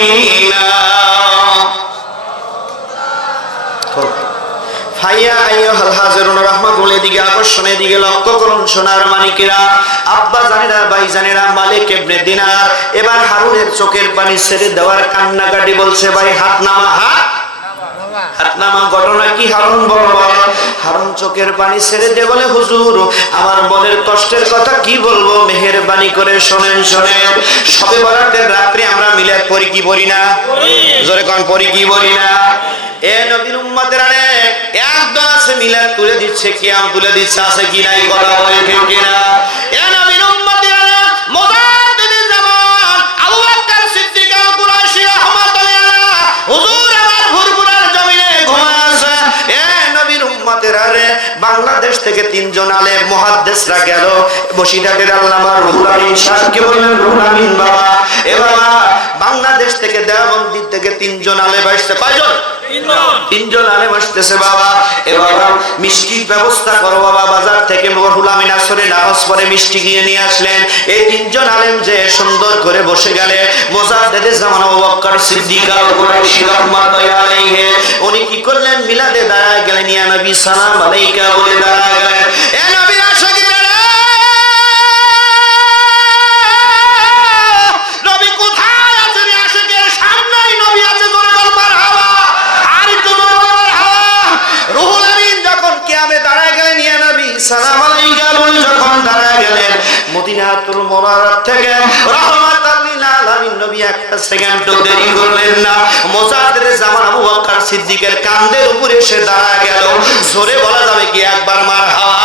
Medina. ভাইয়া আইয়ুহাল হাজিরুন রাহমাতুল্লাহ, দিকে আকর্ষণের দিকে লক্ষ্য করুন সোনার মানিকেরা, আব্বা জানেরা, ভাই জানেরা, মালিক ইবনে দিনার এবার হারুনের চোখের পানি ছেড়ে দেওয়ার কান্নাকাটি বলছে, ভাই হাত নামা, হাত নামা। ঘটনা কি? হারুন বড়, হারুন চোখের পানি ছেড়ে দিয়ে বলে, হুজুর আমার মনের কষ্টের কথা কি বলবো, মেহেরবানি করে শোনেন। শোনেন, সবে বরাতের রাত্রে আমরা মিলাদ পড়ি কি পড়ি না? জোরে কোন পড়ি কি পড়ি না? এ নবীর উম্মতেরা রে, একদম আছে মিলাদ তুলে দিচ্ছে, কিয়াম তুলে দিচ্ছে, আছে কি নাই? কথা বলে ঠিক কিনা? এ নবীর উম্মতেরা রে, মুজাদ্দিদুল জামান আবু বকর সিদ্দিক আল কুরাশি রাহমাতুল্লাহ আলাইহি, হুজুর আমার ফুরফুরার জমিনে ঘুমায় আছে। এ নবীর উম্মতেরা রে, বাংলাদেশ থেকে তিনজন আলেম মুহাদ্দিসরা গেল, বসিরহাটের আল্লামা রুহুল আমিন সাহেবকে বললেন, রুহুল আমিন বাবা, এ বাবা বাংলাদেশ থেকে দেওবন্দি থেকে তিনজন আলেম আসছে। কয়জন? তিনজন আলেম আসতেছে বাবা। এ বাবা মিষ্টির ব্যবস্থা করো বাবা, বাজার থেকে রুহুল আমিন আসরে নামাজ পড়ে মিষ্টি গিয়ে নিয়ে আসলেন। এই তিনজন আলেম যে সুন্দর করে বসে গেলে, মুজাদ্দিদুল জামান আবু বকর সিদ্দিক আল কুরাইশি রাহমাতুল্লাহ আলাইহি, উনি কি করলেন? মিলাদে দাঁড়ায় গেলেন, ইয়া নবী সালাম আলাইকা বলে দাঁড়ায় গেলেন। এ নবী আশিকেরা, নবী কোথায় আছেন? আশিকের সামনেই নবী আছে, জোরে বল মারহাবা। আর একটু জোরে বল মারহাবা। রুহুল আমিন যখন কিয়ামে দাঁড়ায় গেলেন, ইয়া নবী সালাম আলাইকা বলে যখন দাঁড়ায় গেলেন, মদিনাতুল মুনাওয়ারা থেকে রাহমাতাল লিল আলামিন নবী একটা সেকেন্ড দেরি করলেন না, মুজাদ্দিদুল জামান আবু বকর সিদ্দিকের কাঁধের উপরে এসে দাঁড়ায় গেল। জোরে বলা যাবে কি একবার মারহাবা?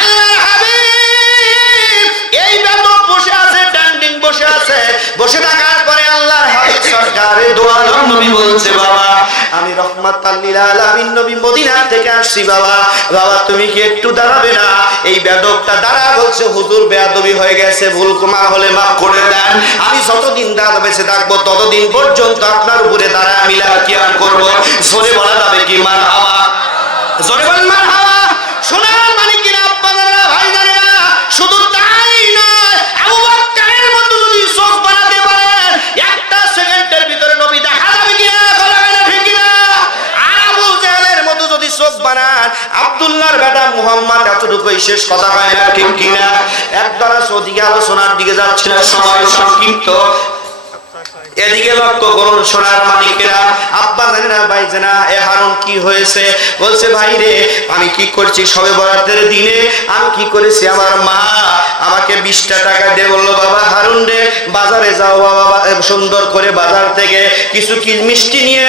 আল্লাহর হাবিব এই বেদক বসে আছে, স্ট্যান্ডিং বসে আছে, বসে থাকার পরে আল্লাহর হাবিব সরকারে দো আলম নবী বলছে, বাবা আমি রহমাতাল লিল আলামিন নবী মদিনা থেকে আসছি বাবা, বাবা তুমি কি একটু দাঁড়াবে না? এই বেদকটা দাঁড়া বলছে, হুজুর বেয়াদবি হয়ে গেছে, ভুল ক্ষমা হলে মাফ করে দেন, আমি যতদিন দাঁড়া বেঁচে থাকবো ততদিন পর্যন্ত আপনার উপরে দাঁড়ায় মিলাদ কিয়াম করব। জোরে বলা যাবে কি মারহাবা? জোরে বলেন মারহাবা। সোনার মানিকেরা, আব্বাজানেরা, ভাইজানেরা, শুধু তাই নয়, আবু বকরের মতো যদি চোখ বানাতে পারেন, একটা সেকেন্ডের ভিতরে নবী দেখা যাবে কিনা? বলা হয় না ঠিক কিনা? আর আবু জাহেলের মতো যদি চোখ বানান, আব্দুল্লাহর বেটা মুহাম্মদ, এতটুকুই শেষ, কথা হয় না ঠিক কিনা? একদলা ওদিকে আলোচনার দিকে যাচ্ছে না, সময় সংক্ষিপ্ত, এদিকে লক্ষ্য করুন সোনার মানিকেরা, আব্বা জানেনা, ভাই জানা। এ হারুন কি হয়েছে? বলছে, ভাই রে আমি কি করছি, সবে বরাতের দিনে আমি কি করেছি, আমার মা আমাকে 20টা টাকা দিয়ে বললো, বাবা হারুন রে বাজারে যাও বাবা, সুন্দর করে বাজার থেকে কিছু কি মিষ্টি নিয়ে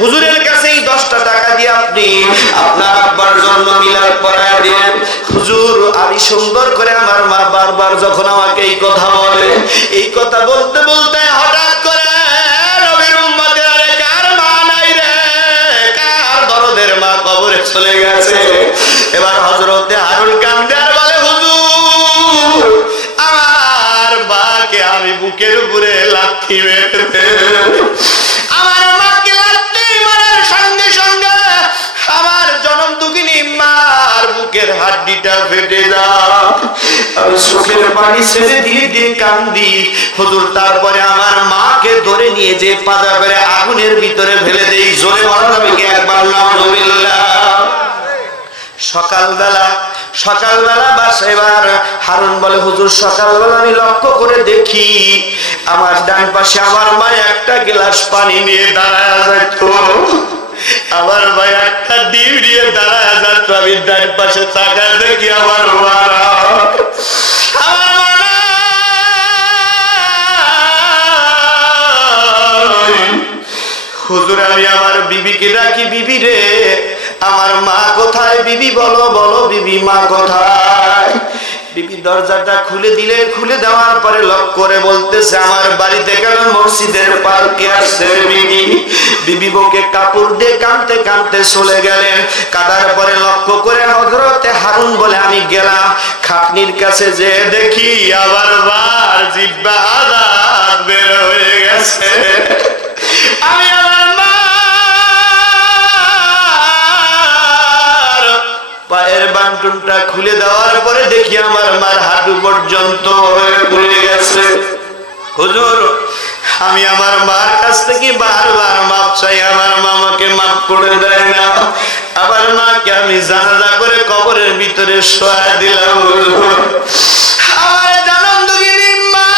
হুজুরের কাছে 10টা টাকা দিয়ে আপনি আপনার আব্বার জন্য মিলাদ পড়ায় দিন। হুজুর আমি সুন্দর করে, আমার মা বারবার যখন আমাকে এই কথা বলে, এই কথা বলতে বলতে হঠাৎ করে মা কবরে চলে গেছে। এবার হযরতে হারুন কান্দে আর বলে, হুজুর আমার মাকে আমি বুকের উপরে লাথি মেরে, আমার মাকে লাথি মারার সঙ্গে সঙ্গে আমার জনম দুঃখিনী মার বুকের হাড্ডিটা ফেটে যায়, আমি চোখের পানি ছেড়ে দিয়ে দিয়ে কান্দি। হুজুর তারপরে আমার মাকে ধরে নিয়ে যে পাজা করে আগুনের ভিতরে ফেলে দেই। জোরে বলা যাবে কি একবার নাউজুবিল্লাহ? সকালবেলা বাস। এবার হারুন বলে, হুজুর সকালবেলা আমি লক্ষ্য করে দেখি আমার ডান পাশে আমার মা একটা গ্লাস পানি নিয়ে দাঁড়ায় যেত, আমার ভাই একটা ডিম নিয়ে দাঁড়ায় যেত, আমি ডান পাশে তাকায় দেখি আমার মা, হুজুর আমি আমার বিবিকে ডাকি, বিবি রে আমার মা কোথায়? বিবি বলো বলো বিবি মা কোথায়? বিবি দরজাটা খুলে দিলেন, খুলে দেওয়ার পরে লক্ষ্য করে বলতেছে, আমার বাড়িতে কেন মসজিদের পার্কে আসছে বিবি। বিবি বউকে কাপড় দিয়ে কাঁদতে কাঁদতে চলে গেলেন। কাঁদার পরে লক্ষ্য করে হযরতে হারুন বলে, আমি গেলাম খাটনির কাছে, যে দেখি আবার বার জিহ্বা আদাত বের হয়ে গেছে। আমি আমার পায়ের বান্টনটা খুলে দেওয়ার পরে দেখি আমার মার হাঁটু পর্যন্ত হয়ে পড়ে গেছে। হুজুর আমি আমার মার কাছ থেকে বারবার মাপ চাই, আমার মামাকে মাফ করে দেয় না। আমার মাকে আমি জানাজা করে কবরের ভিতরে শোয়া দিলাম। আমার জানান্দগিনী মা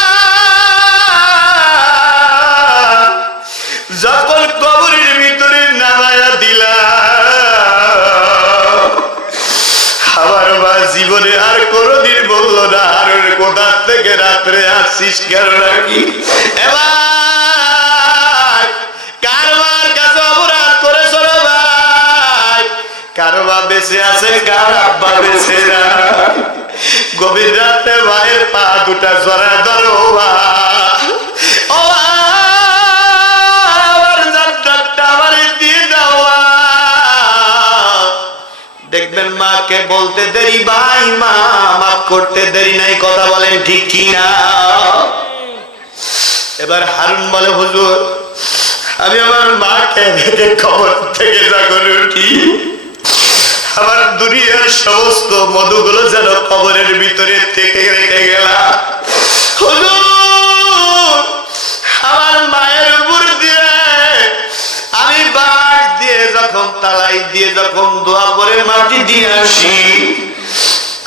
যখন কবরের ভিতরে নামায়া দিলা, আমার মা জীবনে আর কোনদিন বললো না আর কোথা থেকে রাত্রে আসছিস কেন নাকি। এবার কারবার কাছে অপরাধ করে চলো ভাই, কারবা বেঁচে আছে কার আব্বা বেঁচে না। গভীর রাতে ভাইয়ের পা দুটা জড়া ধরো দেখবেন মাকে বলতে দেরি ভাই মা মাফ করতে দেরি নাই, কথা বলেন ঠিক কি না। এবার হারুন বলে হুজুর আমি আমার মাকে দেখে কবর থেকে যখন উঠি আমার দুনিয়ার সমস্ত মধুগুলো যেন কবরের ভিতরে থেকে রেখে গেলাম। হুজুর আমার মায়ের উপর দিয়ে আমি বাঁশ দিয়ে যখন তালাই দিয়ে যখন দোয়া করে মাটি দিয়ে আসি,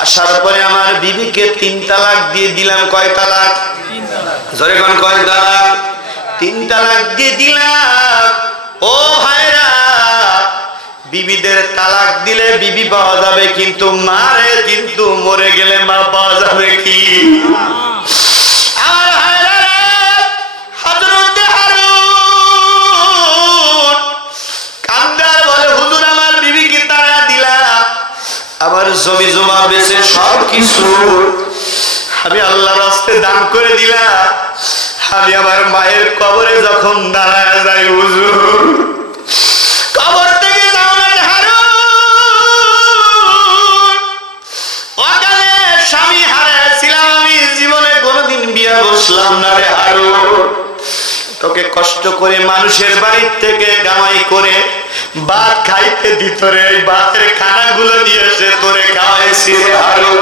আসার পরে আমার বিবিকে 3 তালাক দিয়ে দিলাম। কয় তালাক? জোরে কোন কয় তালাক? 3 তালাক দিয়ে দিলাম। ও ভাইরা, বিবিদের তালাক দিলে বিবি পাওয়া যাবে, কিন্তু মারে কিন্তু মরে গেলে মা পাওয়া যাবে কি? আর ভাইরা হযরত হারুন কান্দার বলে হুজুর আমার বিবিকে তাড়া দিলা, আমার জমি জমা বেচে সব কিছু আমি আল্লাহর রাস্তায় দান করে দিলাম। আমি আমার মায়ের কবরে যখন দাঁড়ায় যাই হুজুর, কবর থেকে যাওয়ার হারুন অকালে স্বামী হারিয়েছিলাম আমি, জীবনে কোনোদিন বিয়ে বসলাম না রে হারুন। তোকে কষ্ট করে মানুষের বাড়ির থেকে কামাই করে ভাত খাইতে দিত রে, এই ভাতের খানাগুলো নিয়ে এসে তোরে খাওয়াইছি রে হারুন।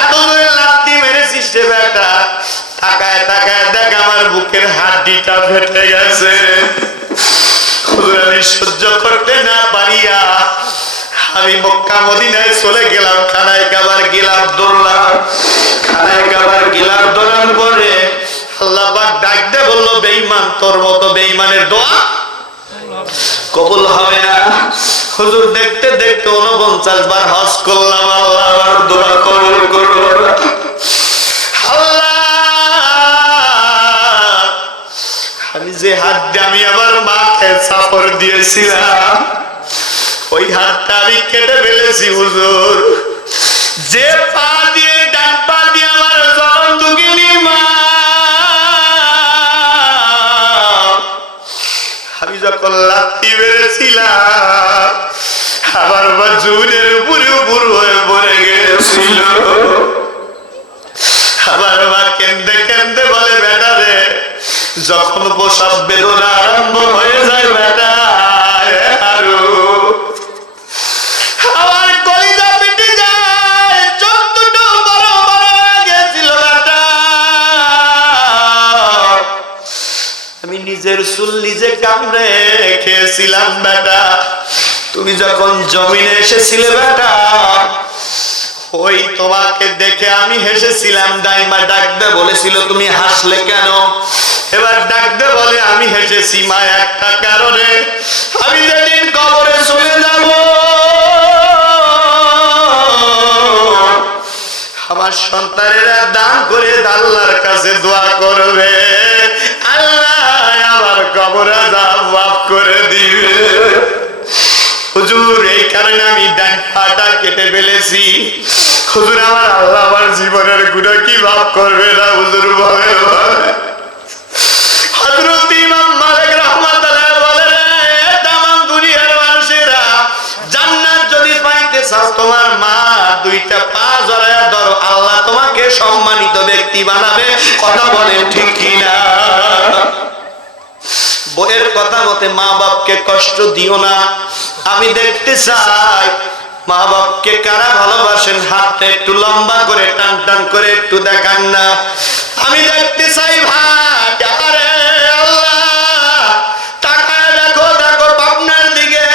এত জোরে লাথি মেরেছিস রে বেটা, তাকায় তাকায় দেখ আমার বুকের হাড্ডিটা ফেটে গেছে। আমি সহ্য করতে না পারিয়া আমি মক্কা মদিনায় চলে গেলাম, খানায় কাবার গেলাম দৌড়লাম, খানায় কাবার গেলাম দৌড়ার পরে আল্লাহ পাক ডাক দে বললো বেঈমান তোর মতো বেঈমানের দোয়া কবুল হবে না। হুজুর দেখতে দেখতে 49 বার হজ করলাম, আল্লাহ আমার দোয়া কবুল করো। আল্লাহ আমি যে হাত দিয়ে আমি আমার মাকে চাপড় দিয়েছিলাম ওই হাতটা আমি কেটে ফেলেছি হুজুর। যে পা দিয়ে ডান পা দিয়ে আমার জনম দুঃখিনী মা আমি যখন লাথি মেরেছিলাম আমার মা জুনের উপরে উপর হয়ে পড়ে গেছিল। আমার মা কেন্দে কেন্দে বলে বেটা রে, যখন প্রসব বেদনা আরম্ভ হয়ে যায় বেটা আরো আমার কলিজা পেটে যায়, চোখ দুটো বড় বড় হয়ে গেছিল বেটা। আমি নিজের চুল নিজে কামড়ে খেয়েছিলাম বেটা। তুমি যখন জমিনে এসেছিলে বেটা ওই তোমাকে দেখে আমি হেসেছিলাম, দাইমা ডাকতে বলেছিল তুমি হাসলে কেন? এবার ডাকতে বলে আমি হেসেছি মা একটা কারণে, আমি যেদিন কবরে চলে যাব আমার সন্তানেরা দান করে আল্লাহর কাছে দোয়া করবে, আল্লাহ আমার কবর আযাব মাফ করে দিবে। হুজুর এই কারণে আমি ডান পাটা কেটে ফেলেছি। হুজুর আমার আল্লাহ আমার জীবনের গুনাহ কি মাফ করবে না হুজুর বলে। হযরত ইমাম মালিক রাহমাতুল্লাহ বলেন তামাম দুনিয়ার মানুষেরা জান্নাত যদি পাইতে চাও তোমার মা দুইটা পা জড়ায়া ধরো, আল্লাহ তোমাকে সম্মানিত ব্যক্তি বানাবে। কথা বলেন ঠিক কি না? বইয়ের কথা মতে মা বাপকে কষ্ট দিও না। আমি দেখতে চাই মা বাপকে কারা ভালোবাসেন হাতটা একটু লম্বা করে টান টান করে একটু দেখান না, আমি দেখতে চাই ভাই। আরে আল্লাহ, তাকায় দেখো, দেখো পাবনার দিকে,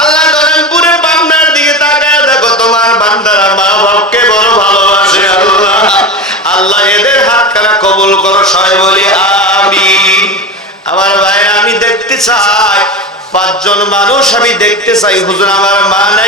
আল্লাহ ধরেনপুরে পাবনার দিকে তাকায় দেখো, তোমার বান্দারা মা বাপকে বড় ভালোবাসে। আল্লাহ, আল্লাহ এদের হাত কারা কবুল করো, সবাই বলি আমিন। আমার ভাই, আমি দেখতে চাই 5 জন মানুষ, আমি দেখতে চাই হুজুর আমার মা নাই।